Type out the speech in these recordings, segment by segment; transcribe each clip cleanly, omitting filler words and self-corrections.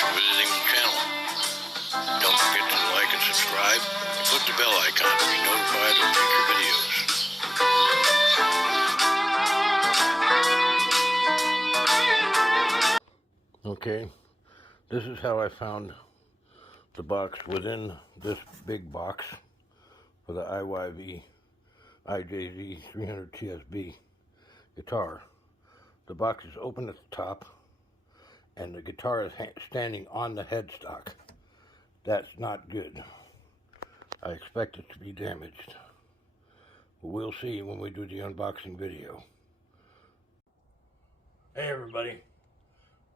for visiting the channel. Don't forget to like and subscribe and click the bell icon to be notified of future videos. Okay, this is how I found the box within this big box for the IYV IJZ 300 TSB guitar. The box is open at the top and the guitar is standing on the headstock. That's not good. I expect it to be damaged. We'll see when we do the unboxing video. Hey everybody,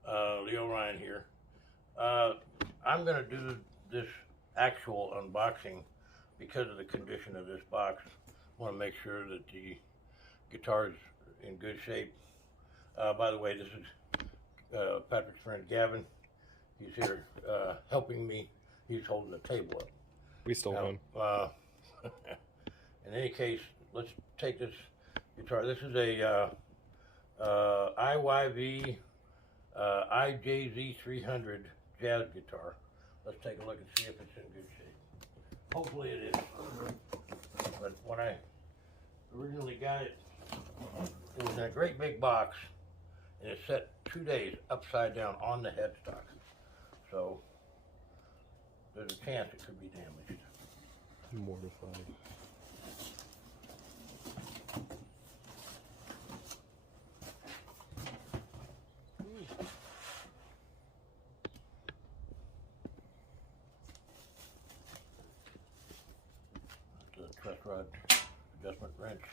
Leo Ryan here. I'm going to do this actual unboxing because of the condition of this box. I want to make sure that the guitar is in good shape. By the way, this is Patrick's friend Gavin. He's here helping me. He's holding the table up. We stole him. In any case, let's take this guitar. This is a IYV IJZ 300 jazz guitar. Let's take a look and see if it's in good shape. Hopefully it is. But when I originally got it, it was in a great big box, and it's set 2 days upside down on the headstock. So there's a chance it could be damaged. Mortified. The truss rod adjustment wrench,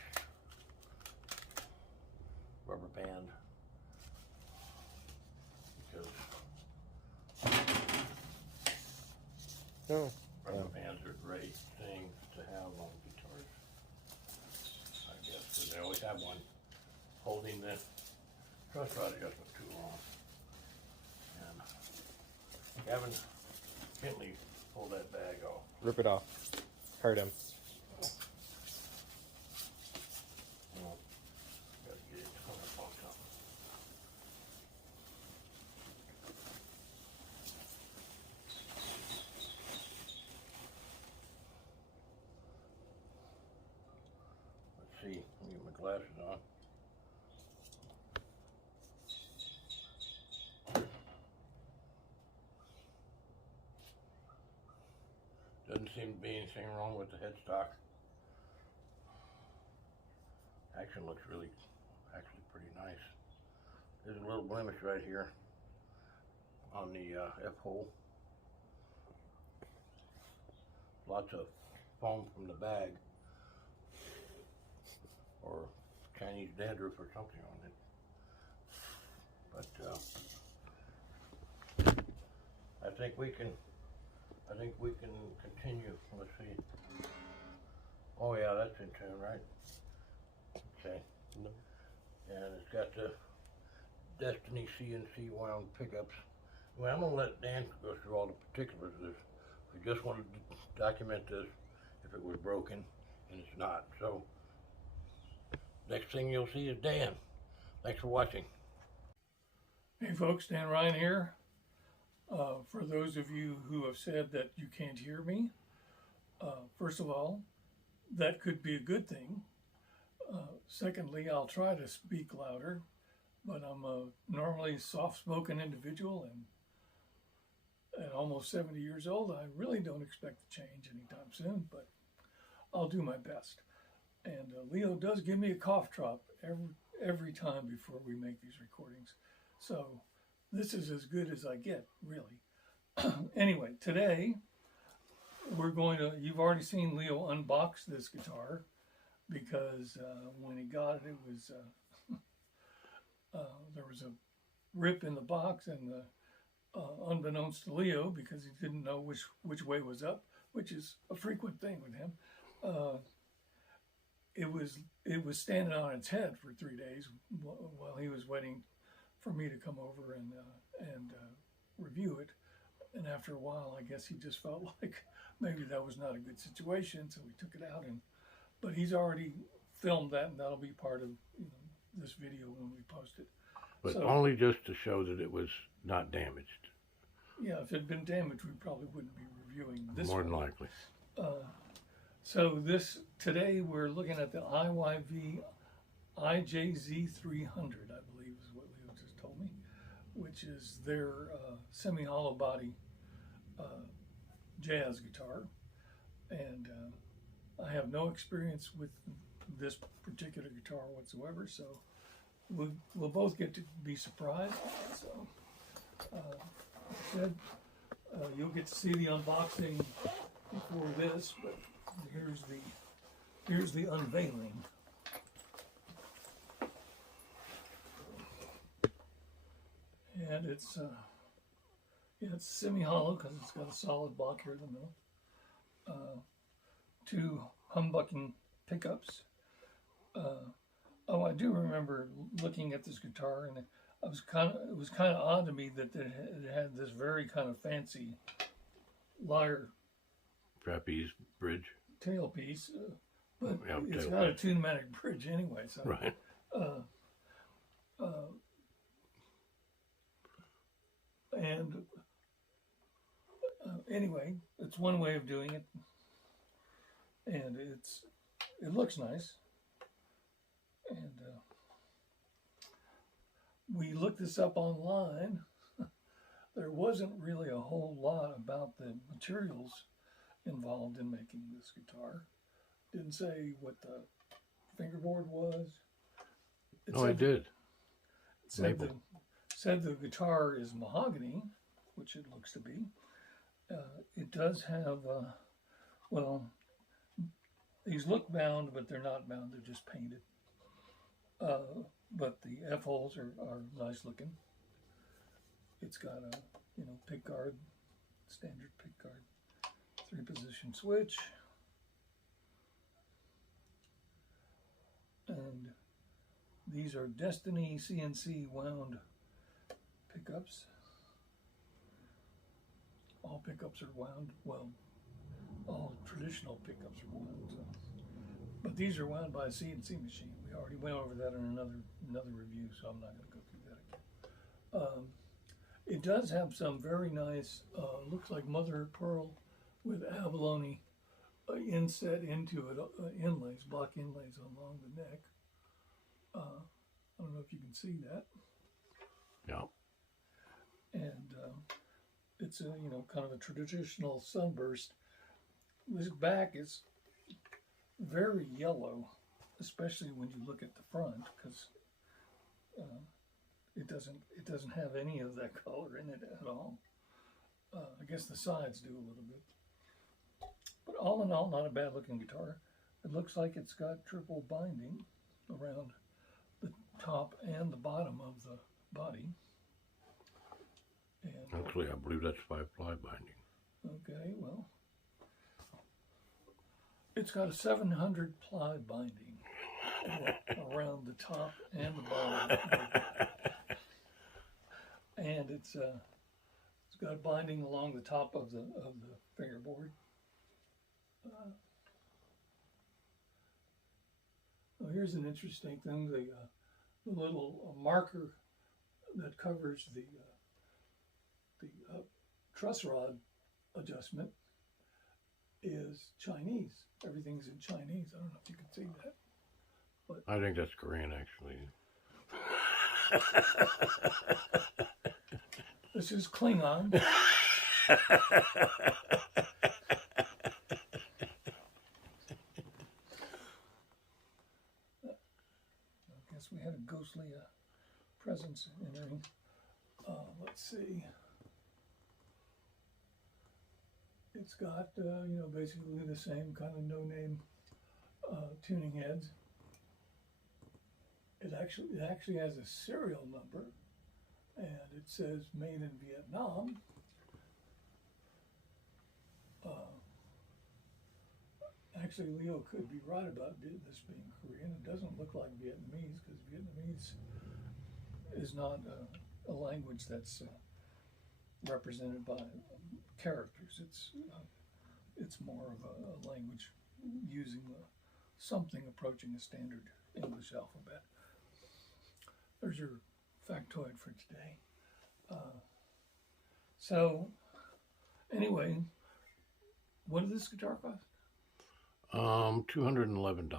rubber band, because rubber bands are a great thing to have on guitars, I guess, because they always have one holding the truss rod adjustment too long. And Gavin, gently pull that bag off. Rip it off. Hurt him. See, let me get my glasses on. Doesn't seem to be anything wrong with the headstock. Action looks actually pretty nice. There's a little blemish right here on the F-hole. Lots of foam from the bag, or Chinese dandruff or something on it. But I think we can continue. Let's see. Oh yeah, that's in tune, right? Okay. No. And it's got the Destiny CNC wound pickups. Well, I'm gonna let Dan go through all the particulars of this. We just wanted to document this if it was broken, and it's not. So next thing you'll see is Dan. Thanks for watching. Hey folks, Dan Ryan here. For those of you who have said that you can't hear me, first of all, that could be a good thing. Secondly, I'll try to speak louder, but I'm a normally soft-spoken individual, and at almost 70 years old, I really don't expect to change anytime soon, but I'll do my best. And Leo does give me a cough drop every time before we make these recordings. So this is as good as I get, really. Anyway, today you've already seen Leo unbox this guitar, because when he got it, there was a rip in the box, and unbeknownst to Leo, because he didn't know which way was up, which is a frequent thing with him, it was standing on its head for 3 days while he was waiting for me to come over and review it. And after a while, I guess he just felt like maybe that was not a good situation, so we took it out. But he's already filmed that, and that'll be part of this video when we post it. But so, only just to show that it was not damaged. Yeah, if it had been damaged, we probably wouldn't be reviewing this More than one. likely. So today we're looking at the IYV IJZ 300, I believe is what Leo just told me, which is their semi-hollow body jazz guitar. And I have no experience with this particular guitar whatsoever, so we'll both get to be surprised. So, like I said, you'll get to see the unboxing before this, but here's the unveiling. And it's semi-hollow because it's got a solid block here in the middle. Two humbucking pickups. I do remember looking at this guitar, and it was kind of odd to me that it had this very kind of fancy lyre Trapeze bridge. tailpiece, but Yeah, it's got a tunematic bridge anyway. So Right. And anyway, it's one way of doing it, and it looks nice. And we looked this up online. There wasn't really a whole lot about the materials involved in making this guitar. Didn't say what the fingerboard was. Oh, I did. It said the guitar is mahogany, which it looks to be. It does have, these look bound, but they're not bound, they're just painted. But the F-holes are nice looking. It's got a, pick guard, standard pick guard, 3-position switch. And these are Destiny CNC wound pickups. All pickups are wound. Well, all traditional pickups are wound. So. But these are wound by a CNC machine. We already went over that in another review, so I'm not going to go through that again. It does have some very nice, looks like mother of pearl with abalone inset into it, inlays, block inlays along the neck. I don't know if you can see that. Yeah. And it's a kind of a traditional sunburst. This back is very yellow, especially when you look at the front, because it doesn't have any of that color in it at all. I guess the sides do a little bit, but all in all, not a bad looking guitar. It looks like it's got triple binding around the top and the bottom of the body. And, Actually, I believe that's 5-ply binding. okay, well, it's got a 700-ply binding around the top and the bottom. And it's got binding along the top of the fingerboard. Here's an interesting thing: the little marker that covers the truss rod adjustment is Chinese. Everything's in Chinese. I don't know if you can see that. But I think that's Korean, actually. this is Klingon. I guess we had a ghostly presence entering. Let's see. It's got, basically the same kind of no-name tuning heads. It actually has a serial number, and it says made in Vietnam. Actually, Leo could be right about this being Korean. It doesn't look like Vietnamese, because Vietnamese is not a language that's represented by characters. It's more of a language using something approaching a standard English alphabet. There's your factoid for today. So, anyway, what did this guitar cost? $211.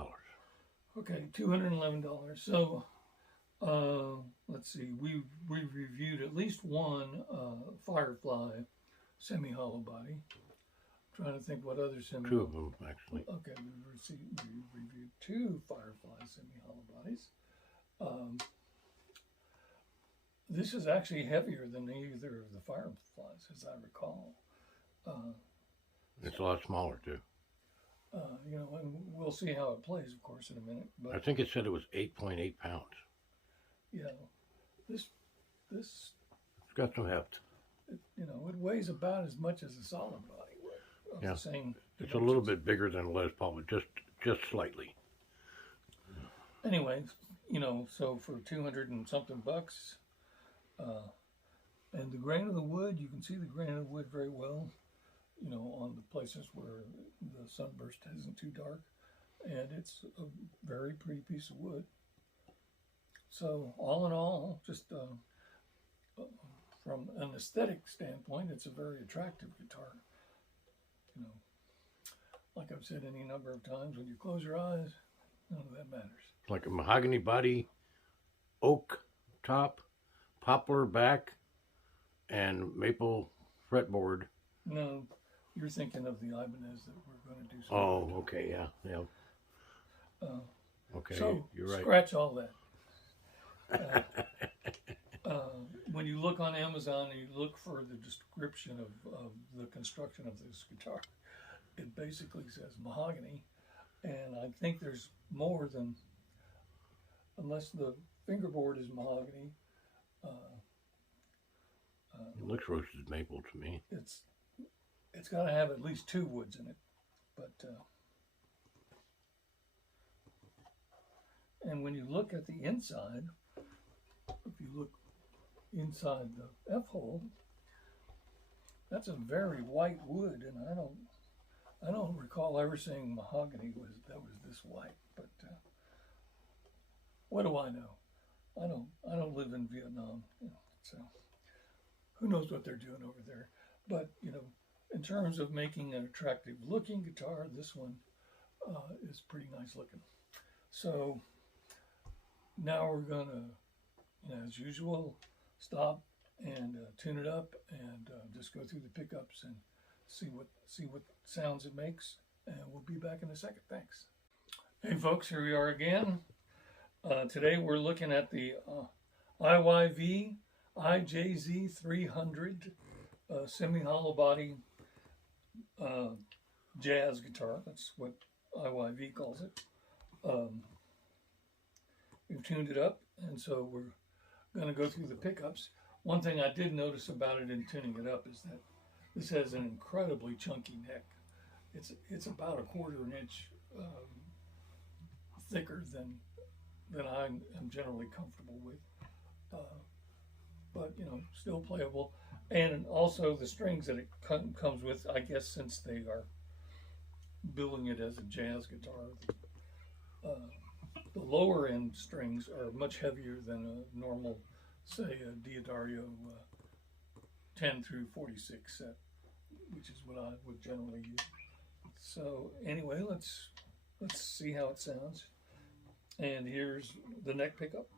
Okay, $211. So, let's see, we've reviewed at least one Firefly semi-hollow body. I'm trying to think what other semi. Two of them, actually. Okay, we reviewed two Firefly semi-hollow bodies. This is actually heavier than either of the Fireflies, as I recall. It's a lot smaller, too. You know, and we'll see how it plays, of course, in a minute. But I think it said it was 8.8 pounds. yeah, this It's got some heft. you know, it weighs about as much as a solid body would. Of Yeah. the same It's a little bit bigger than a Les Paul, but just slightly. Anyway, you know, so for 200 and something bucks, and the grain of the wood, you can see the grain of the wood very well, you know, on the places where the sunburst isn't too dark, and it's a very pretty piece of wood. So all in all, just from an aesthetic standpoint, it's a very attractive guitar. You know, like I've said any number of times, when you close your eyes, none of that matters. It's like a mahogany body, oak top, poplar back, and maple fretboard. No, you're thinking of the Ibanez that we're going to do. Oh, okay, yeah. Okay, So you're right. scratch all that. When you look on Amazon and you look for the description of the construction of this guitar, it basically says mahogany, and I think there's more than, unless the fingerboard is mahogany, It looks roasted maple to me. it's got to have at least two woods in it, but and when you look at the inside, if you look inside the F-hole, that's a very white wood, and I don't recall ever saying mahogany was this white, but what do I know? I don't live in Vietnam, you know, so who knows what they're doing over there. But you know, in terms of making an attractive looking guitar, this one is pretty nice looking. So now we're gonna, you know, as usual, stop and tune it up and just go through the pickups and see what sounds it makes, and we'll be back in a second. Thanks. Hey folks, here we are again. Today we're looking at the IYV IJZ 300 semi-hollow body jazz guitar. That's what IYV calls it. We've tuned it up, and so we're going to go through the pickups. One thing I did notice about it in tuning it up is that this has an incredibly chunky neck. It's about a quarter an inch thicker than I am generally comfortable with, but you know, still playable. And also the strings that it comes with, I guess, since they are billing it as a jazz guitar, the lower end strings are much heavier than a normal, say, a Diodario 10 through 46 set, which is what I would generally use. So anyway, let's see how it sounds. And here's the neck pickup.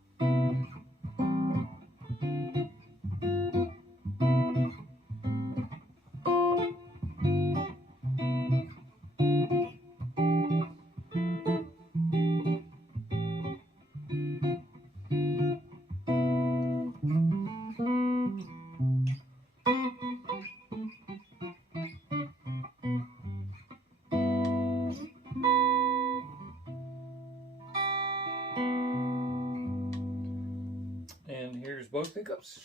And here's both pickups.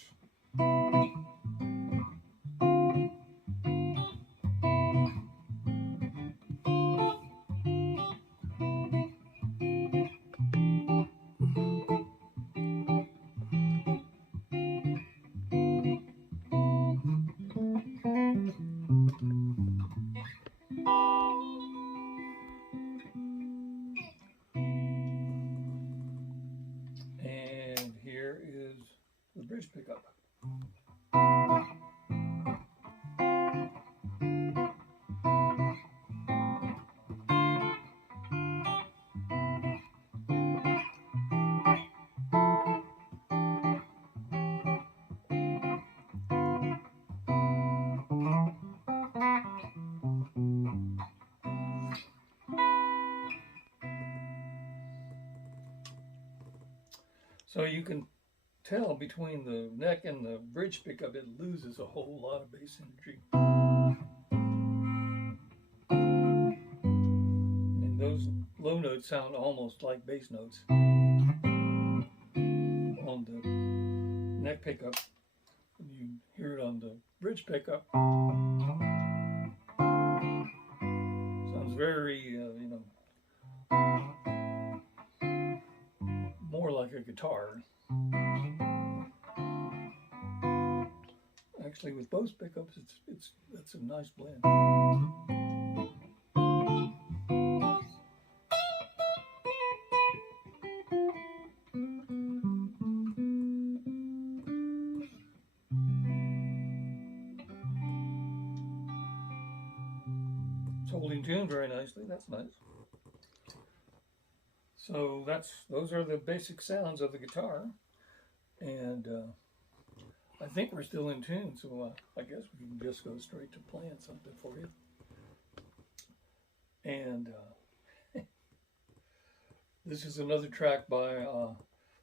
And here is the bridge pickup. So you can tell between the neck and the bridge pickup, it loses a whole lot of bass energy. And those low notes sound almost like bass notes on the neck pickup. When you hear it on the bridge pickup, sounds very, more like a guitar. Actually, with both pickups, that's a nice blend. It's holding tune very nicely. That's nice. So those are the basic sounds of the guitar, and I think we're still in tune. So I guess we can just go straight to playing something for you. And this is another track by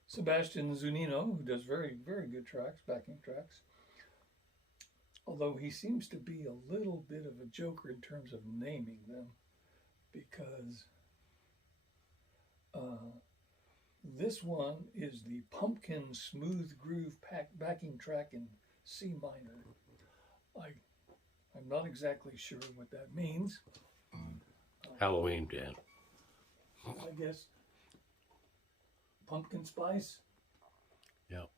Sebastian Zunino, who does very, very good tracks, backing tracks. Although he seems to be a little bit of a joker in terms of naming them, because this one is the Pumpkin Smooth Groove backing track in C minor. I'm not exactly sure what that means. Halloween, Dan. I guess pumpkin spice. Yep.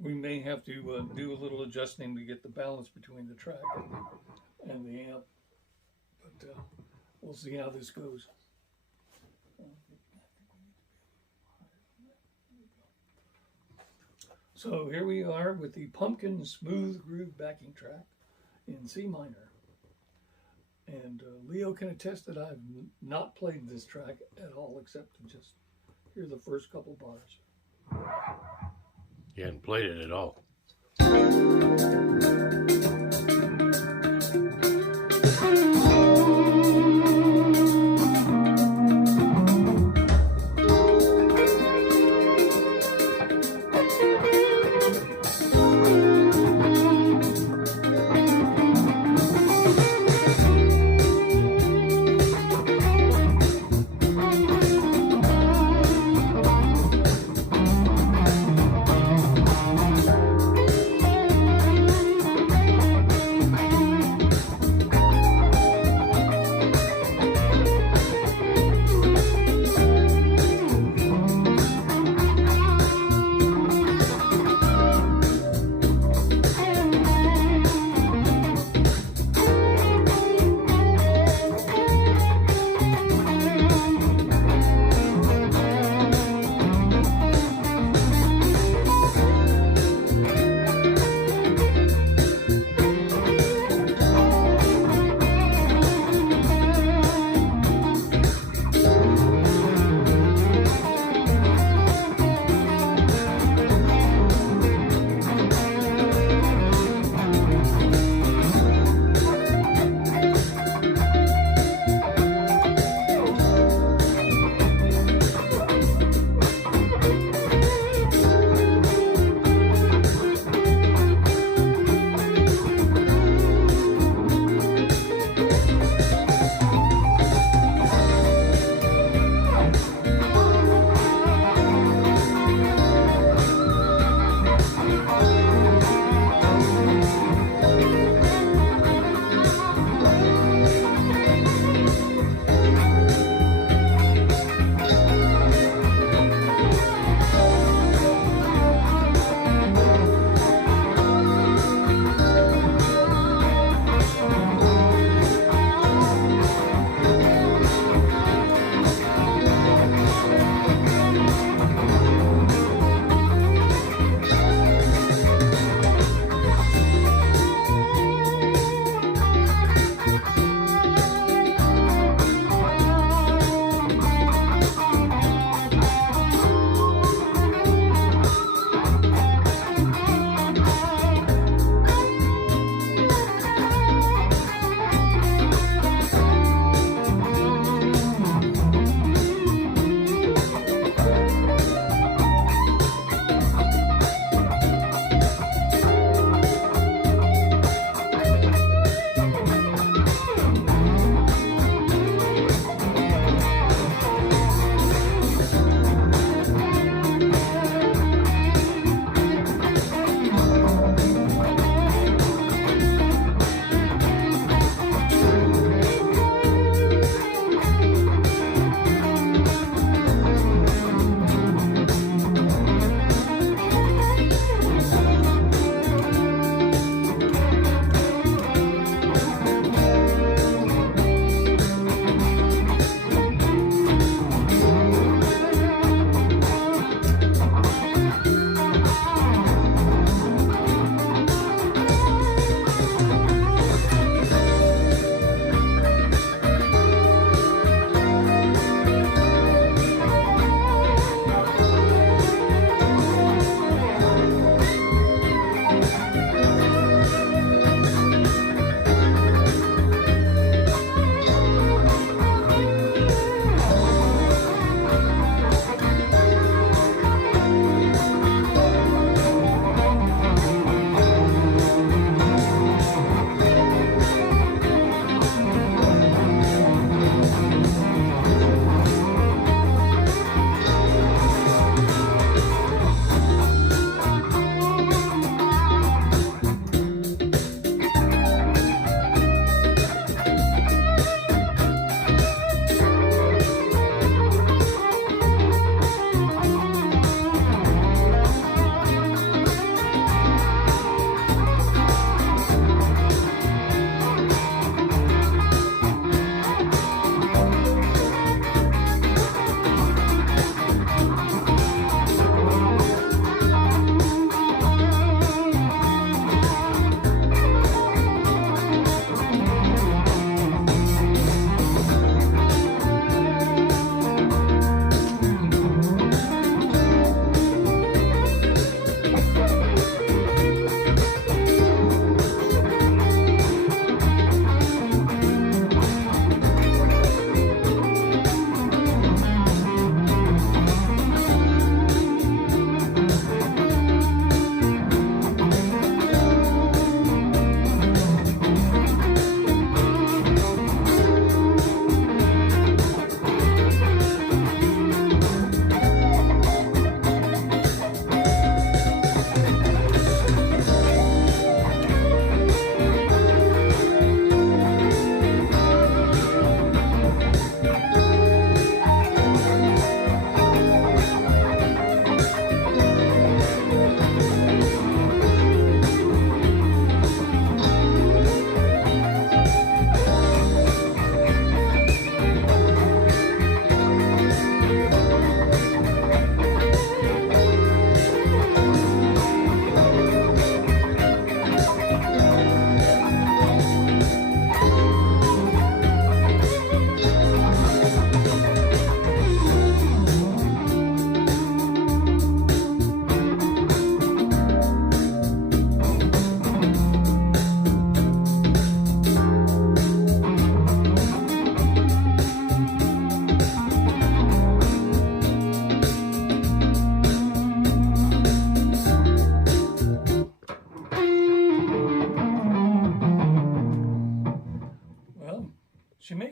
We may have to do a little adjusting to get the balance between the track and the amp, but we'll see how this goes. So here we are with the Pumpkin Smooth Groove backing track in C minor. And Leo can attest that I've not played this track at all, except to just hear the first couple bars. You hadn't played it at all.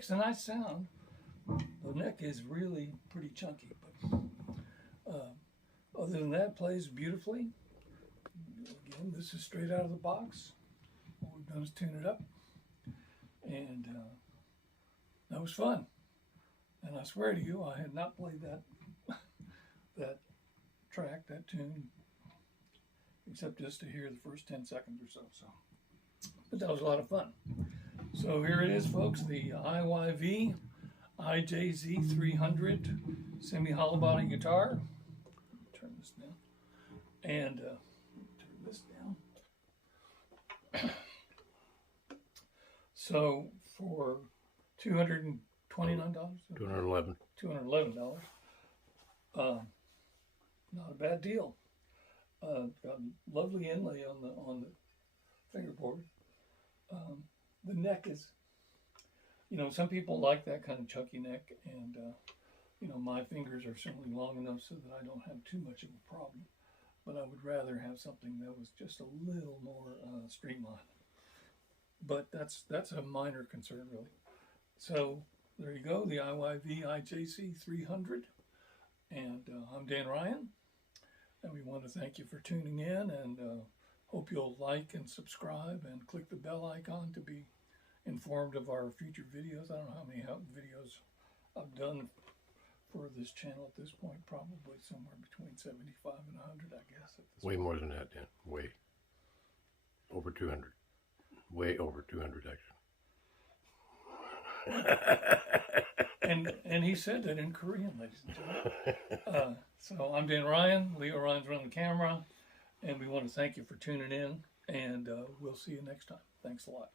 makes a nice sound. The neck is really pretty chunky, but other than that, plays beautifully. Again, this is straight out of the box. All we've done is tune it up, and that was fun. And I swear to you, I had not played that track, that tune, except just to hear the first 10 seconds or so. But that was a lot of fun. So here it is, folks, the IYV IJZ 300 semi-hollow body guitar. Turn this down. And turn this down. So for $229, $211. $211, not a bad deal. Got a lovely inlay on the fingerboard. The neck is, some people like that kind of chunky neck, and my fingers are certainly long enough so that I don't have too much of a problem. But I would rather have something that was just a little more streamlined. But that's a minor concern, really. So there you go, the IYV IJZ 300, and I'm Dan Ryan, and we want to thank you for tuning in, and hope you'll like and subscribe and click the bell icon to be informed of our future videos. I don't know how many videos I've done for this channel at this point, probably somewhere between 75 and 100, I guess. At this Way point. more than that, Dan. Way. Over 200. Way over 200, actually. And he said that in Korean, ladies and gentlemen. So I'm Dan Ryan. Leo Ryan's running the camera. And we want to thank you for tuning in. And we'll see you next time. Thanks a lot.